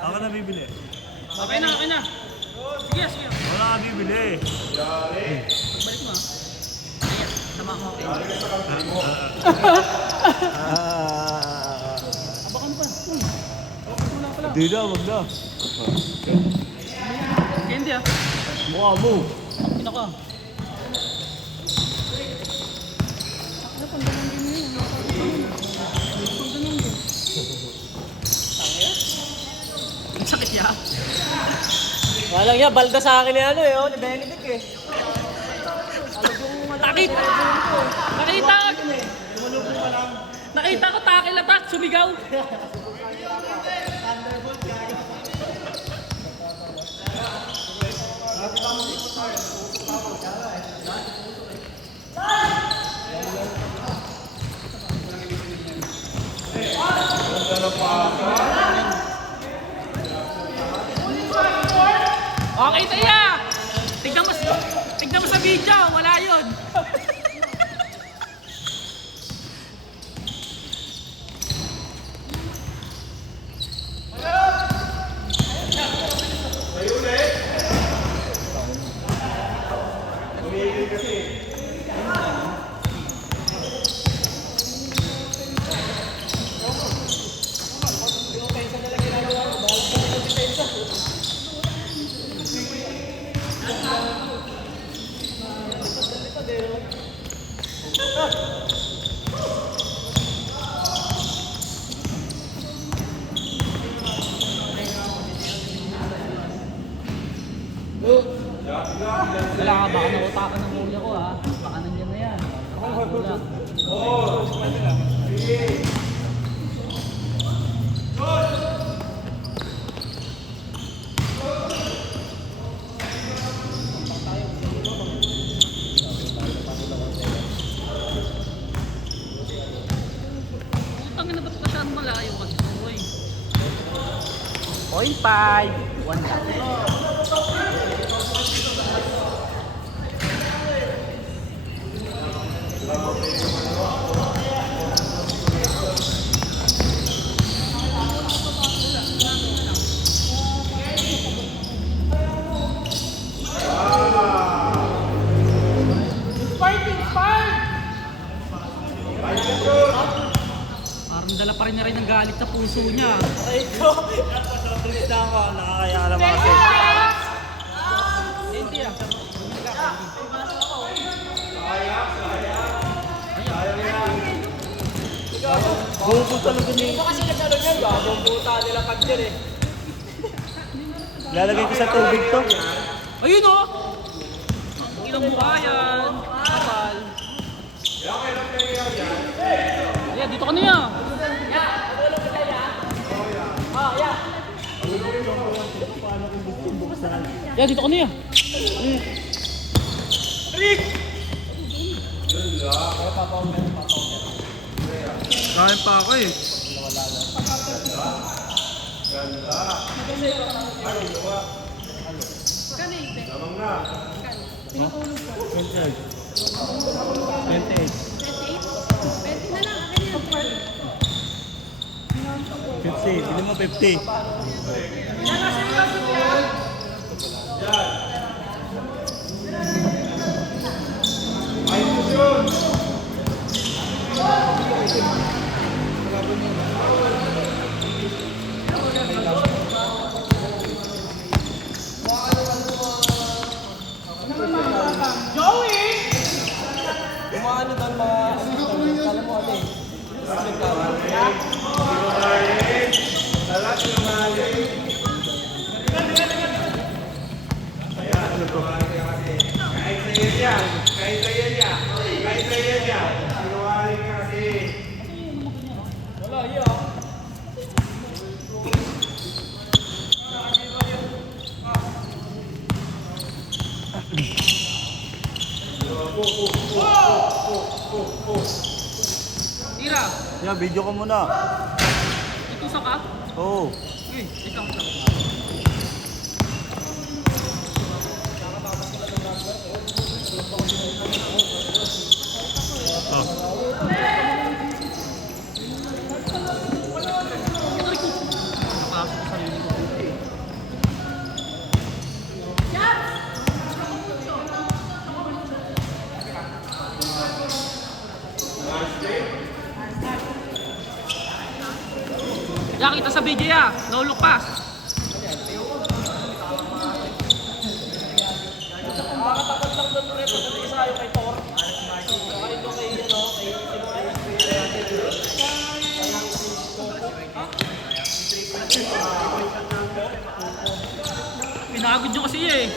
Ako na bibili. Okay na, okay na. Sige, sige. Wala ka bibili. Balik mo. Ayan, sama ko. Abakan pa. Wala pala. Hindi na, wag na. Candy ah. Mukha mo. Pina ka. Ano pang ganun din yun? Pang ganun din. Ang sakit ya. Walang yan, balda sa akin ni ano eh, ni Benedict eh. Takit! Nakita ko! Nakita ko takil attack, sumigaw! Okay tayo! Tignan mo sa video, wala yun! Wala ka, baka nautakan ng huli ko ha. Baka nandiyan na yan. Wala. Putang ina, ba't masyadong malayo kasi? 0.5 1 lang. Parang dala pa rin na rin ang galit sa puso niya. Ay ko! Tulis na ako, nakakaya ka naman kasi. Hindi ah. Buko talaga niya. Ito kasi nag-ano niyan, bagong buta nila pag dyan eh. Lalagay ko sa tubig to. Ayun oh! Ang ilang mukha yan. Kapal. Yeah, dito ka na yan. Yeah, dito ka na yan. Rick! Kain pa ako eh. Tinutulog ko. 28. 28? 20 na lang. Akin yan. 50. Bili mo 50. Umaano doon mga... Kala mo ano eh. Wala, iya. Tira! Yeah, video ko muna. Itusa ka? Oo. Uy, ikaw. Ito rin ko. Nakapasok ko sa sarili ko. Pakita sa video ya. No look pass. Makakatapat lang doon rin pag isa kayo kay Thor. Saka ito kay ano, Pinagod nyo kasi eh.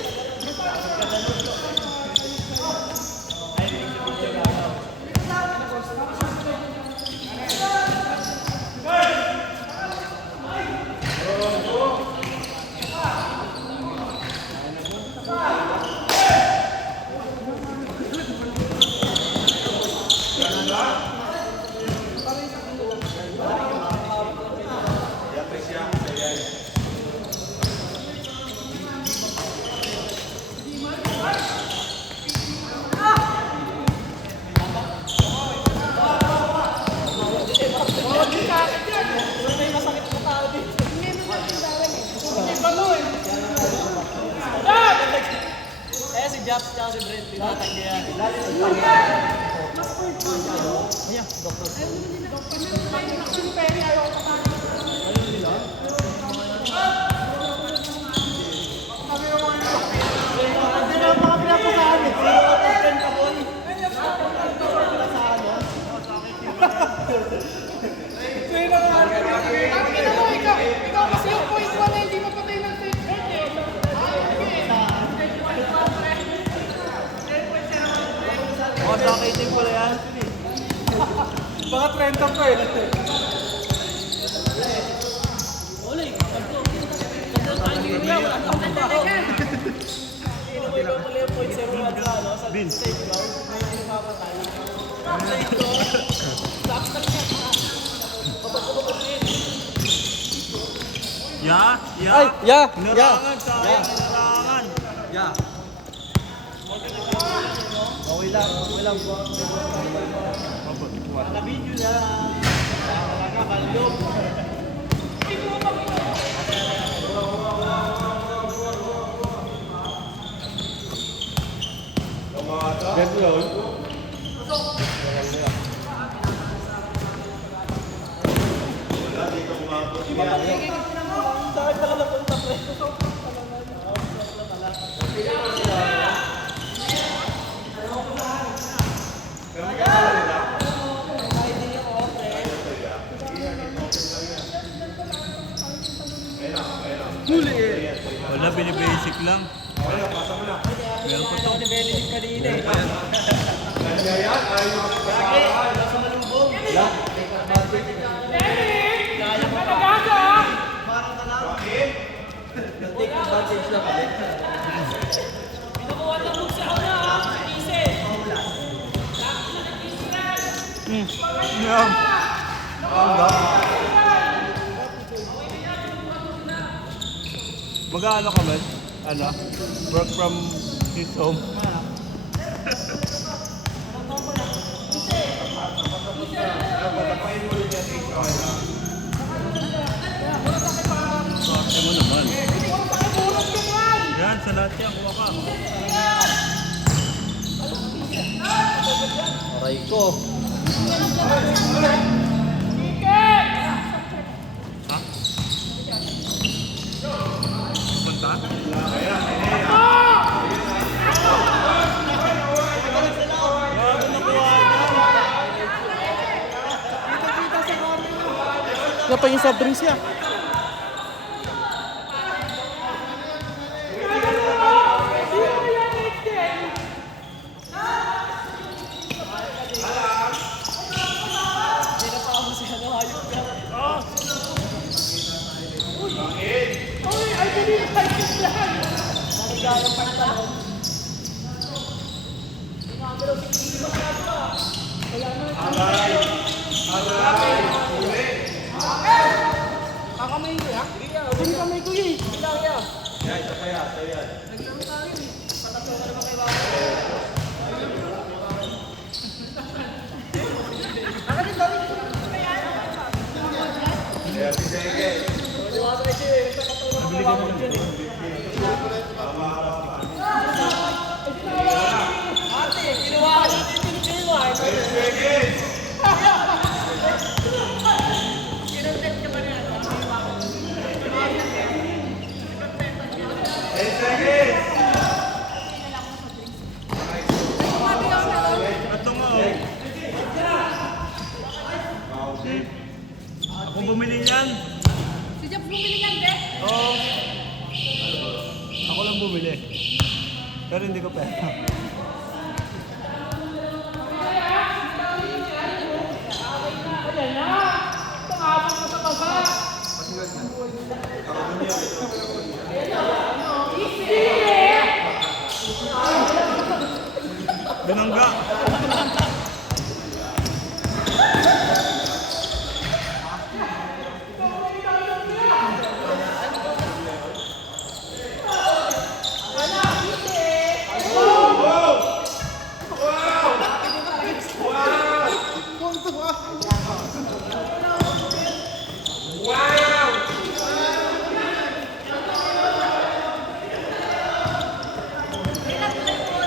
eh si Japs tsaka si Brent, tinatanggi yan. Ikaw kasi yung point mo na hindi mapatay ng fake head eh. Mga dakating pala yan. Baka 30 pa eh. Bin. Ya, ya. Ay, ya, Hinarangan sa akin, hinarangan. Ya. Okay lang, okay lang. Naka-video na. Talaga, kalog. Ganito yun. Bakit nakalapunta pre? Wala, binibasic lang. Meron pa to. Ni Benedict kanina eh. Yan. Mag-ano ka ba? Ano? Work from his home. Bakit mo naman? Yan, sa lahat yan, kuha ka. Aray ko. Ha? Punta? Bago nakuha na. Nga pa yung soft drinks niya. Kakamay ko ya? Hindi kamay ko eh. bumili yan, be? Oo. Ako lang bumili. Pero hindi ko pera. Binangga.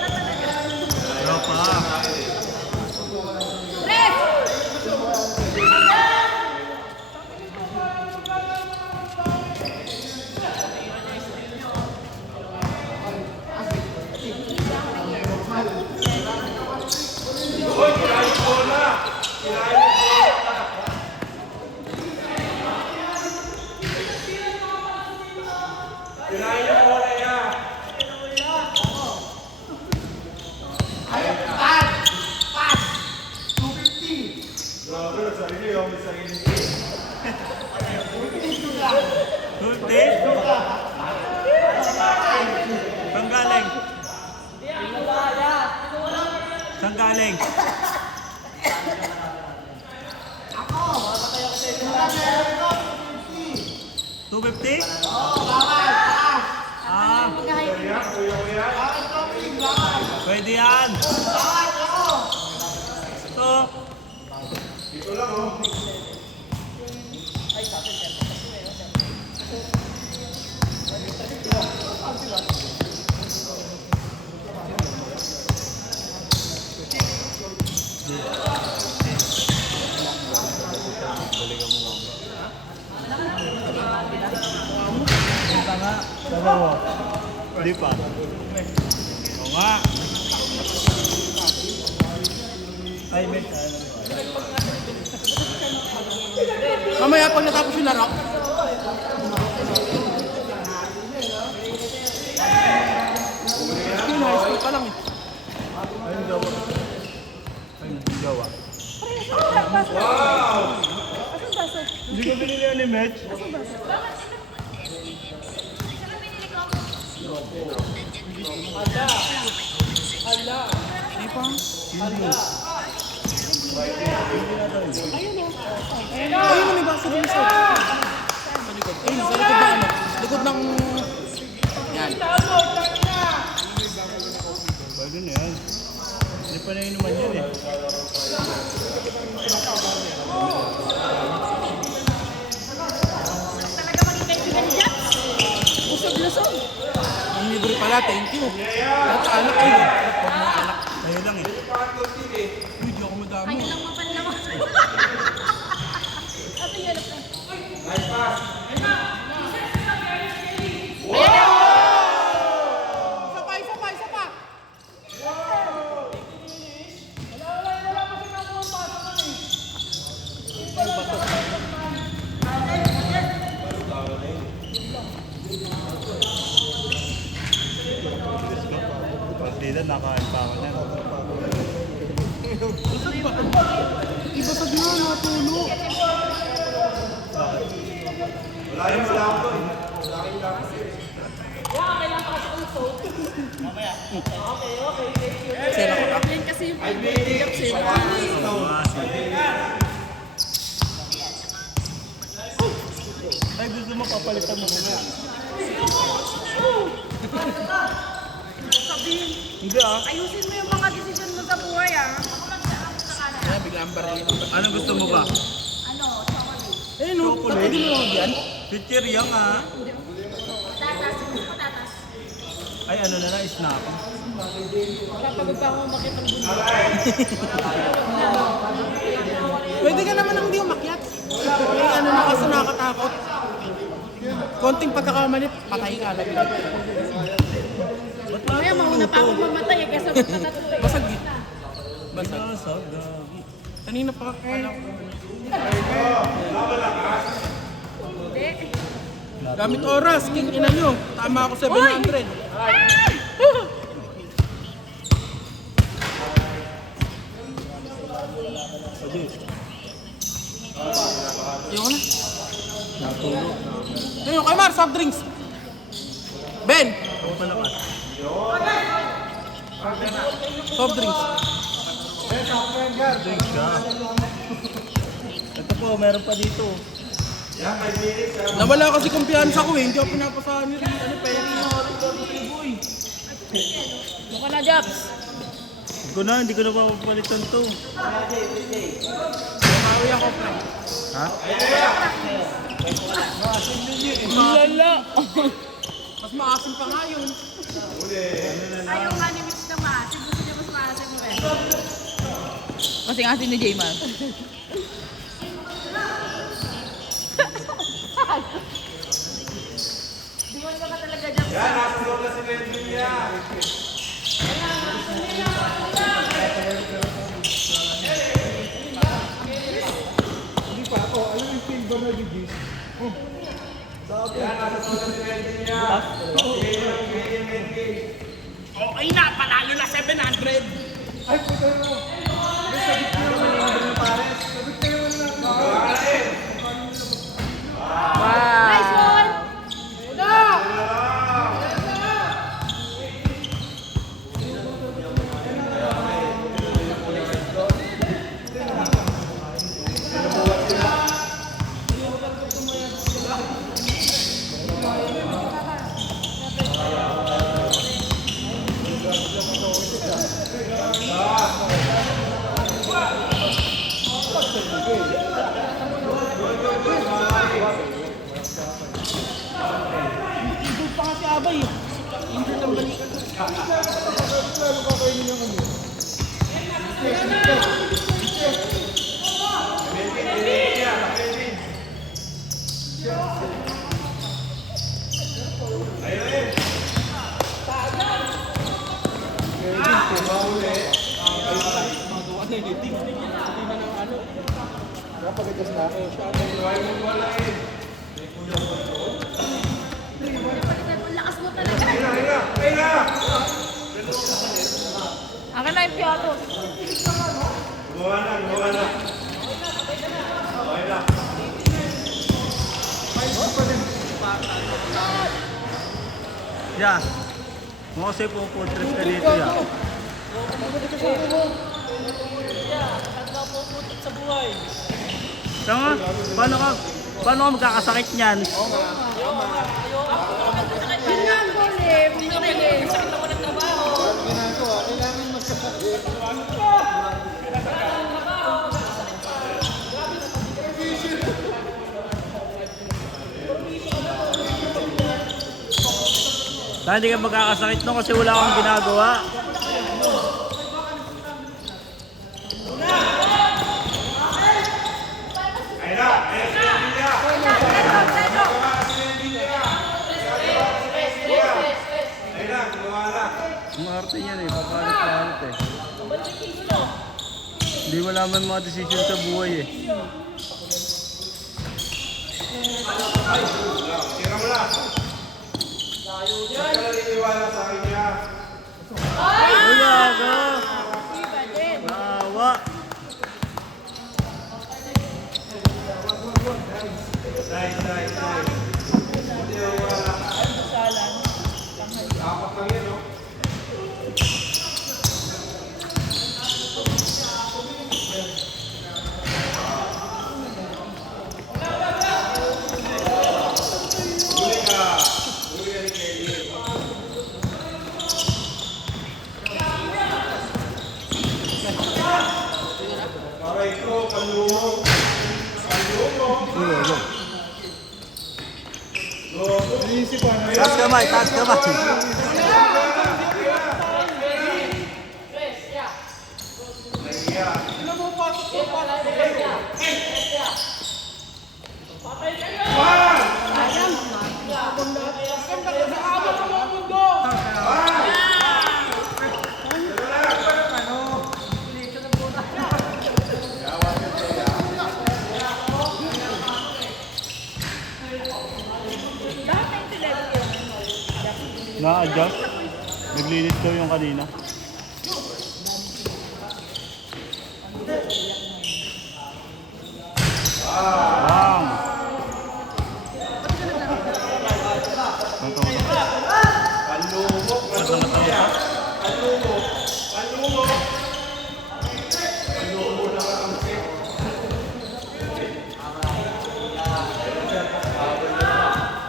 Tropa. Tulti? Saan galing? Saan galing? $250? Ah, pwede yan. Ito. Dalawa. Hindi pa. Oo nga. Ay, may Mamaya pag natapos yung laro. Yun, high school pa lang eh. Ayun, gawa. Ayun, gawa. Wow! Hindi ko binili yan ni Mitch. Hindi pa. Ayun o, may baso din sa likod. Ayun, sa likod ng ano. Likod ng... Yan. Pwede na yan. Hindi pa nainuman yan eh. Busog-lusog. Ang libre pala, thank you. At anak ko. Pag mga anak. Ayun lang eh. Hindi ako madami. Ayun lang mapanlaw. Ate, yan ako. Isa pa, isa pa, isa pa. Partida, nakain pa ako na. Iba sa diyo, natulo. Sira ko ka. Yan kasi yung pag-iiyak sila. Ay, gusto mo papalitan mo muna. Sabihin, Hindi ah. ayusin mo yung mga desisyon mo sa buhay, ah. Kaya biglang barilin. Ano gusto mo ba? Ano, chocolate. Eh no, ba't hindi mo lang yan? Chichirya nga. Patatas, patatas. Ay, ano na na, snap. Kapagod pa ako makita ng bunyi. Pwede ka naman nang di umakyat. Eh ano na kasi nakakatakot. Konting pagkakamali, patay ka lang. Mamaya mauna pa akong mamatay, eh, kasi patatlo eh. Basag eh. Basag. Basag, gagi. Kanina pa pala. Hindi. Gamit oras, king ina nyo. Tama ako 700. Ayoko na. Ayun, kay Mar, soft drinks. Ben! Soft drinks. Drinks ka. Ito po, meron pa dito. Nawala kasi kumpiyansa ko eh. Hindi ako pinapasahan ni Perry. Mukha na, Jobs. Hindi ko na mapapalitan to. Mawi ako, pre. Ha? Lala! Mas maasim pa nga yun. Ayaw nga ni Mitch na maasim. Gusto niya mas maasim mo eh. Kasing-asin ni J-Man. Di mo ka talaga, Jobs. Okay na, panalo na 700. Nice one! Igod pa nga si Abay eh. Injured ang balikan. Ang lakas mo talaga. Akin na yung piano. Yeah. Mo kasi pupuntrip ka dito ya. Tama? Paano ka magkakasakit niyan? Yun nga ang goal eh. Bumalik eh. Dahil hindi ka magkakasakit no kasi wala akong ginagawa. Umarte yan eh, papalit-palit eh. Hindi mo naman mga decision sa buhay eh. Wala ka! Bawa! Taas kamay, taas kamay. Na-adjust? Naglinis daw yung kanina. Bang!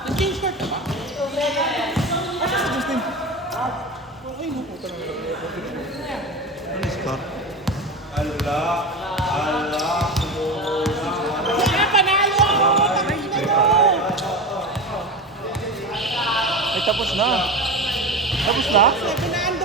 Nag-change card ka ba? Asa si Justin? Okay, no, puta na. Ano score? Kaya panalo ako! Tangina mo! Ay, tapos na. Tapos na? 7 na ano?